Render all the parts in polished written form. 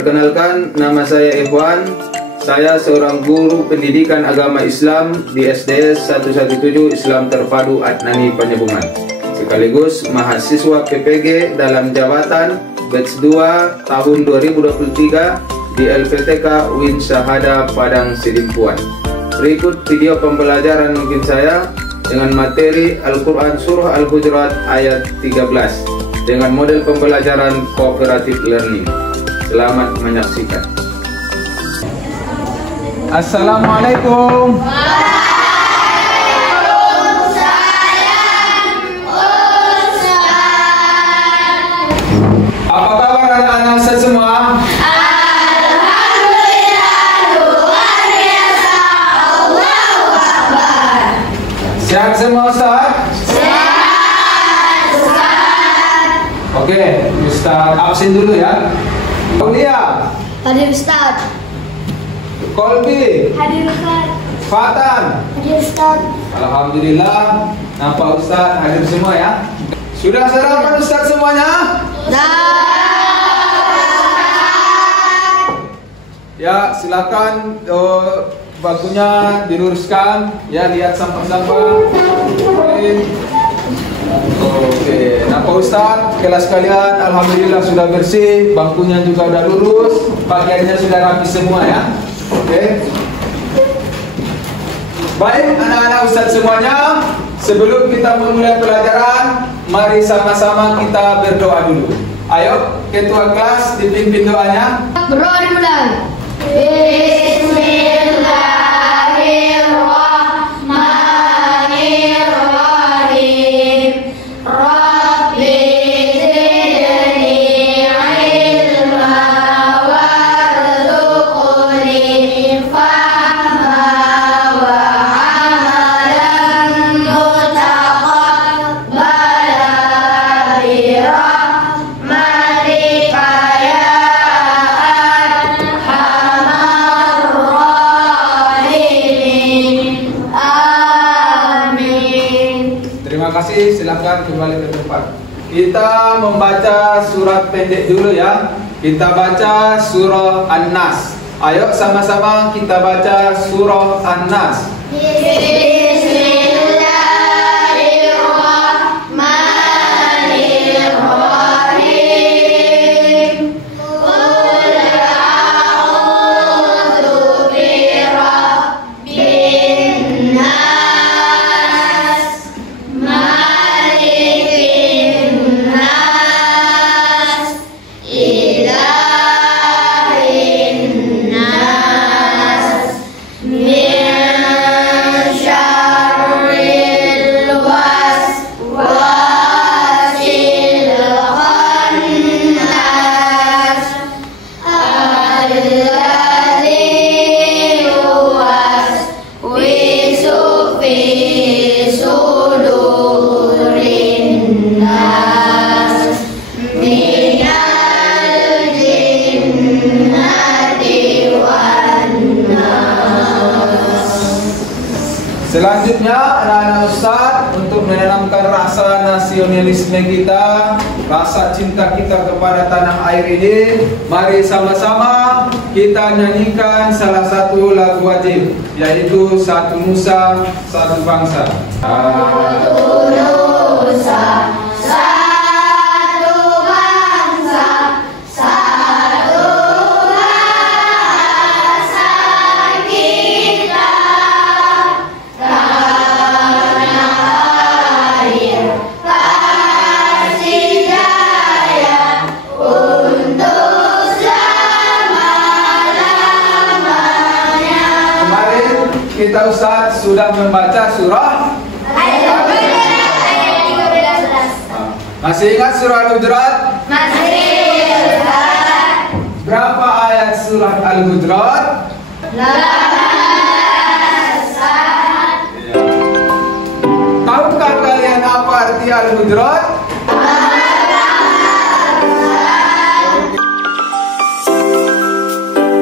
Perkenalkan, nama saya Ikhwan. Saya seorang guru pendidikan agama Islam di SDS 117 Islam Terpadu Adnani Penyebungan, sekaligus mahasiswa PPG dalam jabatan batch 2 tahun 2023 di LPTK Win Syahada Padang Sidimpuan. Berikut video pembelajaran mungkin saya dengan materi Al-Quran Surah Al-Hujurat ayat 13 dengan model pembelajaran cooperative learning. Selamat menyaksikan. Assalamualaikum. Apa kabar anak-anak saya semua? Sehat semua Ustaz? Sehat Ustaz. Oke, Ustaz absen dulu ya. Aulia. Hadir Ustaz. Kolbi. Hadir Ustaz. Fatan. Hadir Ustaz. Alhamdulillah, nampak Ustaz hadir semua ya. Sudah sarapan Ustaz semuanya? Ya, silakan bangkunya diluruskan ya, lihat sampah-sampah. Oke, nampak Ustaz, kelas kalian alhamdulillah sudah bersih, bangkunya juga sudah lurus, pakaiannya sudah rapi semua ya. Oke. Baik anak-anak Ustaz semuanya, sebelum kita memulai pelajaran, mari sama-sama kita berdoa dulu. Ayo, ketua kelas dipimpin doanya. Berdoa dimulai. Bismillahirrahmanirrahim. Rabbi zidni ilma warzuqni fahma wa amalan mutaqabbala bi rahmatika ya Terima kasih, silakan kembali ke tempat. Kita membaca surat pendek dulu ya. Kita baca surah An-Nas. Ayo sama-sama kita baca surah An-Nas. Bismillahirrahmanirrahim. Qul a'udzu birabbin nas, malikin nas, ilahin nas, min syarril waswasil khannas, alladzi yuwaswisu fi sudurin nas, minal jinnati wan nas. Selanjutnya anak-anak Ustaz, untuk menanamkan rasa nasionalisme kita, rasa cinta kita kepada tanah air ini, mari sama-sama kita nyanyikan salah satu lagu wajib, yaitu Satu Nusa Satu Bangsa. Satu nusa, satu bangsa, satu bahasa kita, tanah air kasih jaya untuk selama-lamanya. Kemarin kita Ustaz sudah membaca surah. Masih ingat surah Al-Hujurat? Masih Ustaz. Berapa ayat surah Al-Hujurat? 18 Ustaz. Tahukah kalian apa arti Al-Hujurat?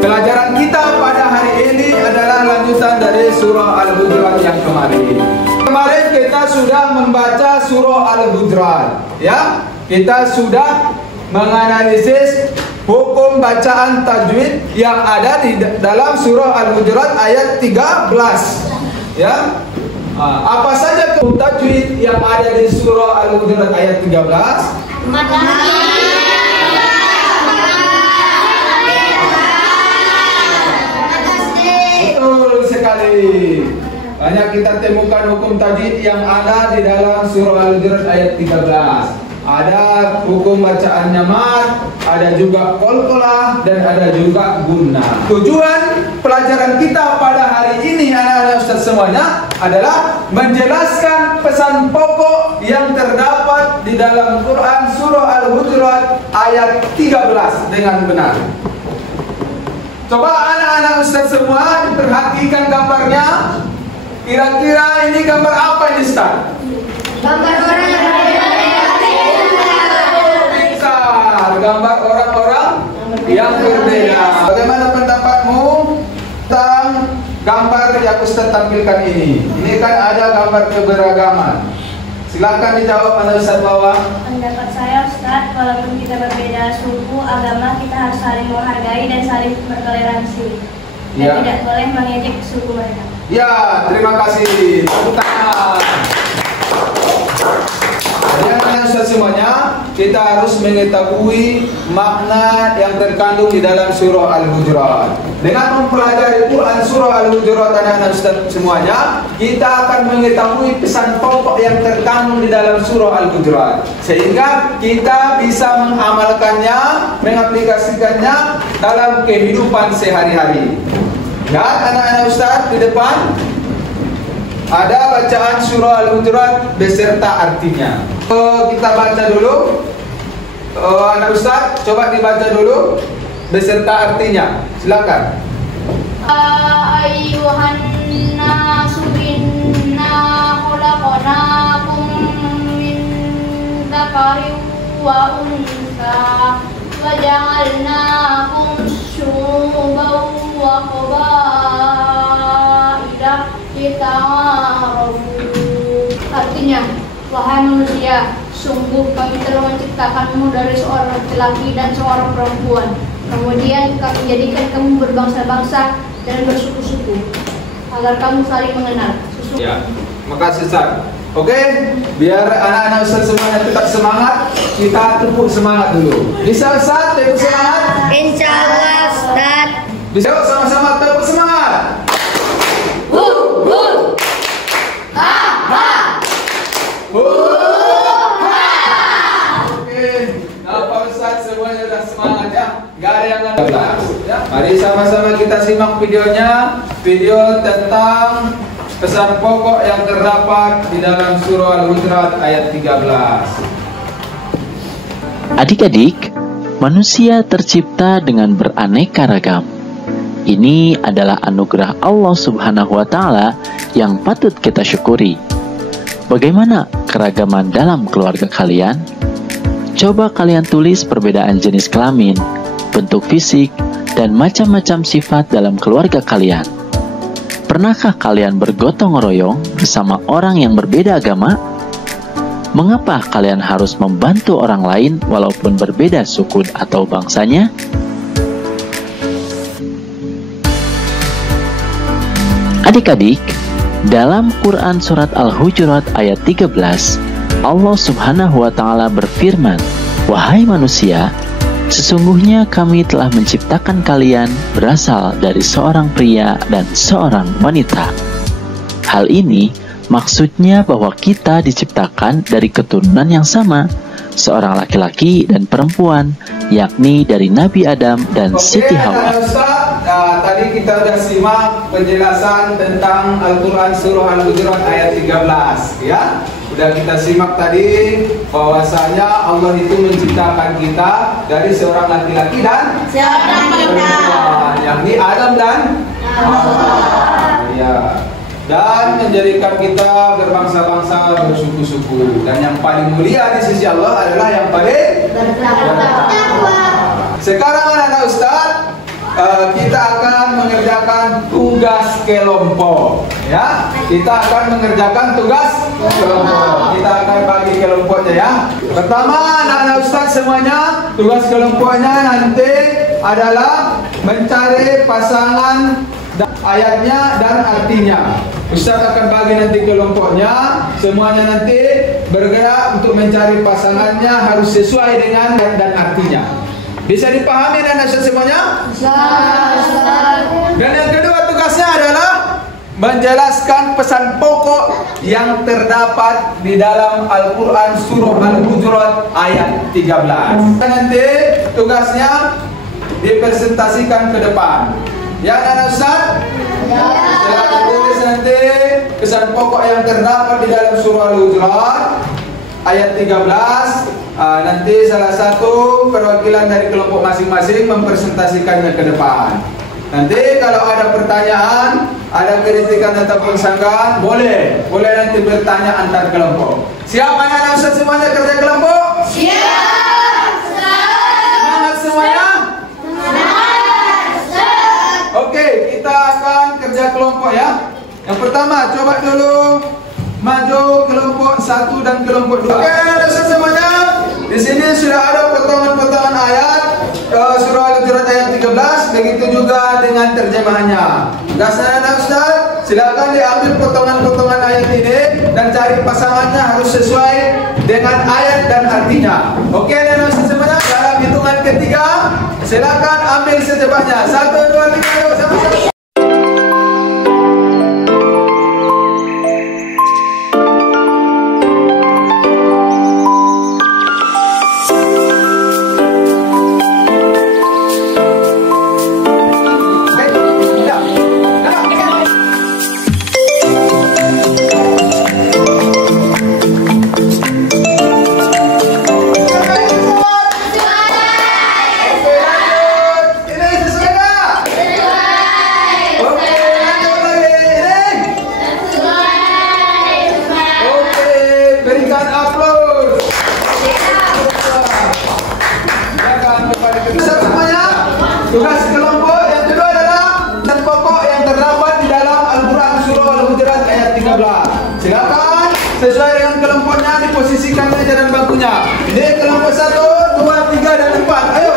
Pelajaran kita pada hari ini adalah lanjutan dari surah Al-Hujurat yang kemarin. Kemarin kita sudah membaca surah Al-Hujurat, ya. Kita sudah menganalisis hukum bacaan tajwid yang ada di dalam surah Al-Hujurat ayat 13. Ya. Apa saja hukum tajwid yang ada di surah Al-Hujurat ayat 13? Betul sekali. Banyak kita temukan hukum tajwid yang ada di dalam surah Al-Hujurat ayat 13. Ada hukum bacaannya mat, ada juga qalqalah, dan ada juga gunnah. Tujuan pelajaran kita pada hari ini anak-anak Ustaz semuanya adalah menjelaskan pesan pokok yang terdapat di dalam Quran surah Al-Hujurat ayat 13 dengan benar. Coba anak-anak Ustaz semua diperhatikan gambarnya. Kira-kira ini gambar apa ini Ustaz? Gambar orang yang gambar orang-orang yang berbeda. Bagaimana pendapatmu tentang gambar yang Ustaz tampilkan ini? Ini kan ada gambar keberagaman. Silakan dijawab anak Ustaz bawah. Pendapat saya Ustaz, walaupun kita berbeda suku, agama, kita harus saling menghargai dan saling bertoleransi. Dan Ya. tidak boleh mengejek suku mereka. Ya, terima kasih. Tepuk tangan. Anak-anak Ustaz semuanya, kita harus mengetahui makna yang terkandung di dalam surah Al-Hujurat. Dengan mempelajari Quran surah Al-Hujurat anak-anak Ustaz semuanya, kita akan mengetahui pesan pokok yang terkandung di dalam surah Al-Hujurat, sehingga kita bisa mengamalkannya, mengaplikasikannya dalam kehidupan sehari-hari. Dan anak-anak Ustaz di depan ada bacaan surah Al-Hujurat beserta artinya. Kita baca dulu. Anak Ustaz, coba dibaca dulu beserta artinya. Silakan. Ayyuhan nasu inna khalaqnakum min dzakarin wa unsa wa ja'alnakum syu'uban wa qabaila lita'arafu. Artinya, wahai manusia, sungguh kami telah menciptakanmu dari seorang laki-laki dan seorang perempuan. Kemudian kami jadikan kamu berbangsa-bangsa dan bersuku-suku agar kamu saling mengenal. Ya, makasih Ustaz. Oke, biar anak-anak Ustaz semuanya tetap semangat, kita tepuk semangat dulu. Bisa Ustaz tepuk semangat? Insyaallah Ustaz. Bisa yuk sama-sama tepuk semangat. Oke, Pak Ustaz semuanya sudah semangat ya. Gak ada yang nggak ya. Mari sama-sama kita simak videonya. Video tentang pesan pokok yang terdapat di dalam surah Al-Hujurat ayat 13. Adik-adik, manusia tercipta dengan beraneka ragam. Ini adalah anugerah Allah Subhanahu wa Ta'ala yang patut kita syukuri. Bagaimana keragaman dalam keluarga kalian? Coba kalian tulis perbedaan jenis kelamin, bentuk fisik, dan macam-macam sifat dalam keluarga kalian. Pernahkah kalian bergotong royong bersama orang yang berbeda agama? Mengapa kalian harus membantu orang lain walaupun berbeda suku atau bangsanya? Adik-adik, dalam Quran Surat Al-Hujurat ayat 13, Allah Subhanahu wa Ta'ala berfirman, "Wahai manusia, sesungguhnya kami telah menciptakan kalian berasal dari seorang pria dan seorang wanita." Hal ini maksudnya bahwa kita diciptakan dari keturunan yang sama, seorang laki-laki dan perempuan, yakni dari Nabi Adam dan Siti Hawa. Tadi kita sudah simak penjelasan tentang Al-Quran surah Al-Hujurat ayat 13 ya. Sudah kita simak tadi bahwasanya Allah itu menciptakan kita dari seorang laki-laki dan Seorang perempuan, yakni Adam dan Hawa. Ya. Dan menjadikan kita berbangsa-bangsa, bersuku-suku. Dan yang paling mulia di sisi Allah adalah yang paling bertakwa. Sekarang anak-anak Ustaz, kita akan mengerjakan tugas kelompok. Ya, kita akan mengerjakan tugas kelompok. Kita akan bagi kelompoknya ya. Pertama, anak-anak Ustaz semuanya, tugas kelompoknya nanti adalah mencari pasangan ayatnya dan artinya. Ustaz akan bagi nanti kelompoknya, semuanya nanti bergerak untuk mencari pasangannya harus sesuai dengan ayat dan artinya. Bisa dipahami dan Ustaz semuanya? Dan yang kedua tugasnya adalah menjelaskan pesan pokok yang terdapat di dalam Al-Quran surah Al-Hujurat ayat 13. Nanti tugasnya dipresentasikan ke depan. Ya anak Ustaz? Silakan tulis nanti pesan pokok yang terdapat di dalam surah Al-Hujurat ayat 13. Nanti salah satu perwakilan dari kelompok masing-masing mempresentasikannya ke depan. Nanti kalau ada pertanyaan, ada kritikan ataupun sanggahan, boleh nanti bertanya antar kelompok. Siap anak-anak Ustaz semuanya kerja kelompok? Siap. Semangat semuanya? Oke, kita akan kerja kelompok ya. Yang pertama, coba dulu maju kelompok 1 dan kelompok 2. Oke, anak Ustaz semuanya. Di sini sudah ada potongan-potongan ayat surah Al-Hujurat ayat 13, begitu juga dengan terjemahannya. Anak Ustaz, silakan diambil potongan-potongan ayat ini dan cari pasangannya harus sesuai dengan ayat dan artinya. Oke, anak Ustaz semuanya, dalam hitungan ketiga, silakan ambil secepatnya. 1, 2, 3, ayo sama-sama. Tugas kelompok yang kedua adalah pesan pokok yang terdapat di dalam Al-Quran surah Al-Hujurat ayat 13. Silakan sesuai dengan kelompoknya diposisikan meja dan bangkunya. Ini kelompok 1, 2, 3 dan 4. Ayo.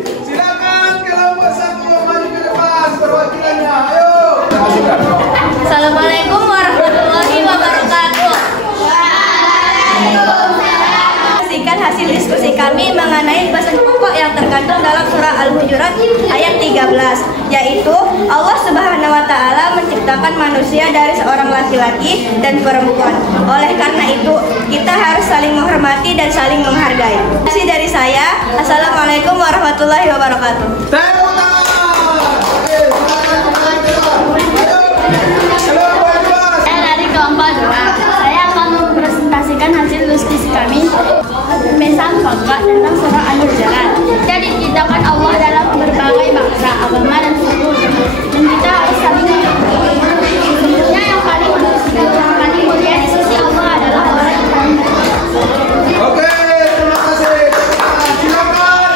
Silakan kelompok 1 maju ke depan perwakilannya. Ayo. Assalamualaikum warahmatullahi wabarakatuh. Saksikan hasil diskusi kami mengenai pesan pokok yang terkandung dalam surah Al-Hujurat ayat 13, yaitu Allah Subhanahu wa taala menciptakan manusia dari seorang laki-laki dan perempuan. Oleh karena itu, kita harus saling menghormati dan saling menghargai. Terima kasih dari saya. Assalamualaikum warahmatullahi wabarakatuh. Saya dari kelompok 2. Saya akan mempresentasikan hasil diskusi kami pesan pokok tentang surah Al-Hujurat. Kita diciptakan Allah dalam berbagai bangsa, agama dan suku, dan kita harus saling menghargai. Tentunya yang paling mulia di sisi Allah adalah orang yang paling. Oke, terima kasih. Silakan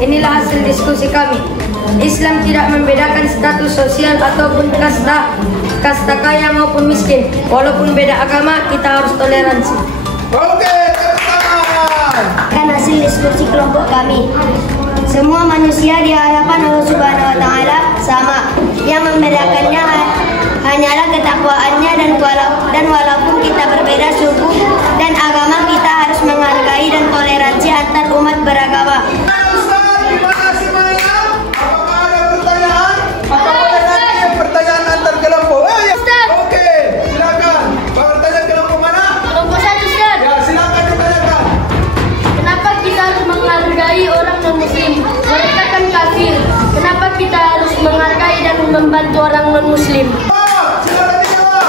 inilah hasil diskusi kami. Islam tidak membedakan status sosial ataupun kasta kaya maupun miskin. Walaupun beda agama, kita harus toleransi. Oke, Kan hasil diskusi kelompok kami. Semua manusia di hadapan Allah Subhanahu wa taala sama. Yang membedakannya hanyalah ketakwaannya dan walaupun kita berbeda suku dan agama, kita harus menghargai dan toleransi antar umat beragama. pertanyaan antar kelompok. Oke, silakan. Pertanyaan kelompok mana? Kelompok 1, Ustaz. Ya, silakan ditanyakan. Kenapa kita harus menghargai orang non-muslim? Mereka kan kafir. Kenapa kita harus menghargai dan membantu orang non-muslim? Silakan dijawab.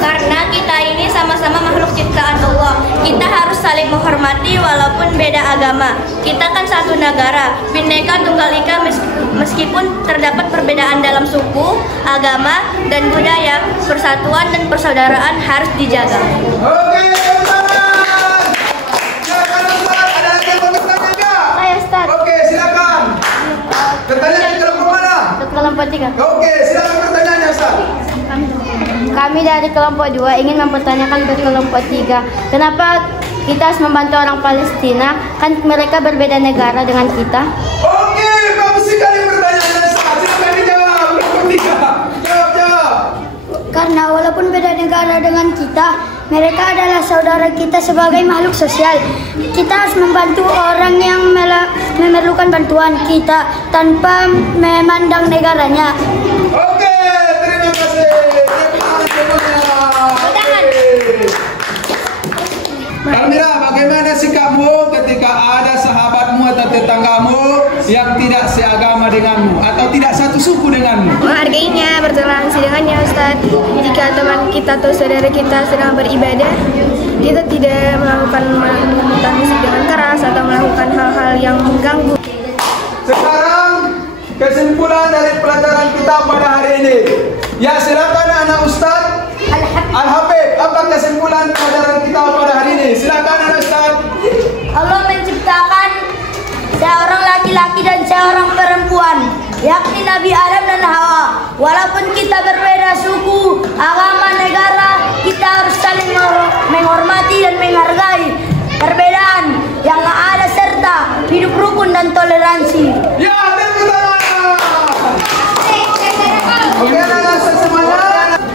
Karena kita ini sama-sama makhluk ciptaan Allah. Kita harus saling menghormati walaupun beda agama. Kita kan satu negara, Bhinneka Tunggal Ika, meskipun terdapat perbedaan dalam suku, agama, dan budaya, persatuan dan persaudaraan harus dijaga. Oke, Ustaz. Silakan Ustaz. Ada lagi yang mau bertanya enggak? Saya Ustaz. Oke, silakan. Bertanya di kelompok mana? Kelompok 3. Oke, silakan pertanyaannya Ustaz. Kami dari kelompok 2 ingin mempertanyakan ke kelompok 3. Kenapa kita harus membantu orang Palestina? Kan mereka berbeda negara dengan kita. Oke, bagus sekali pertanyaannya Ustaz. Silakan dijawab. Kelompok 3. Jawab. Karena walaupun beda negara dengan kita, mereka adalah saudara kita sebagai makhluk sosial. Kita harus membantu orang yang memerlukan bantuan kita tanpa memandang negaranya. Oke, terima kasih. Almira, bagaimana sikapmu ketika ada sahabatmu atau tetanggamu yang tidak seagama denganmu atau tidak satu suku denganmu? Menghargainya, bertoleransi dengannya, Ustaz. Jika teman kita atau saudara kita sedang beribadah, kita tidak melakukan musik dengan keras atau melakukan hal-hal yang mengganggu. Sekarang kesimpulan dari pelajaran kita pada hari ini. Ya, silakan anak Ustaz Al-Habib, apa kesimpulan pelajaran kita pada hari ini? Silakan anak Ustaz. Allah menciptakan seorang laki-laki dan seorang perempuan, yakni Nabi Adam dan Hawa. Walaupun kita berbeda suku, agama, negara, kita harus saling menghormati dan menghargai perbedaan yang ada serta hidup rukun dan toleransi. Ya, tepuk tangan. Oke, anak-anak semuanya.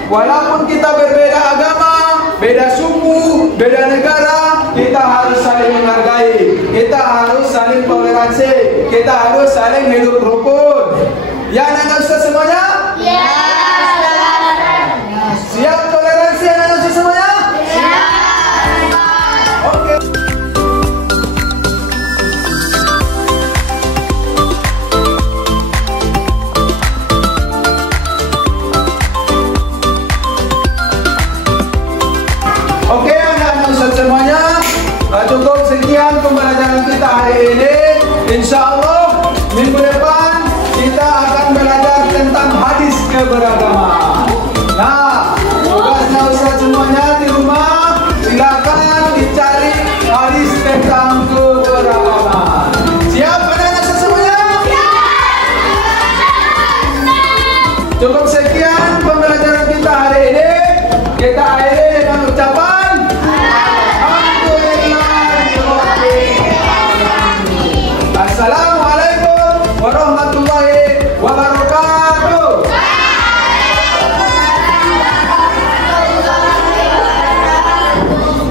Walaupun kita berbeda agama, beda suku, beda negara, kita harus saling menghargai. Kita harus saling toleransi. Kita harus saling hidup rukun. Ya, anak-anak semuanya? Ya. Siap toleransi anak-anak semuanya? Ya. Oke. Oke, anak-anak Ustaz semuanya, cukup sekian pembelajaran kita hari ini. Insya Allah minggu depan kita akan belajar tentang hadis keberagaman. Nah, tugasnya Ustaz semuanya di rumah, silakan dicari hadis tentang keberagaman. Siap anak-anak Ustaz semuanya? Cukup sekian pembelajaran kita hari ini. Kita akhiri dengan ucapan Assalamualaikum warahmatullahi wabarakatuh.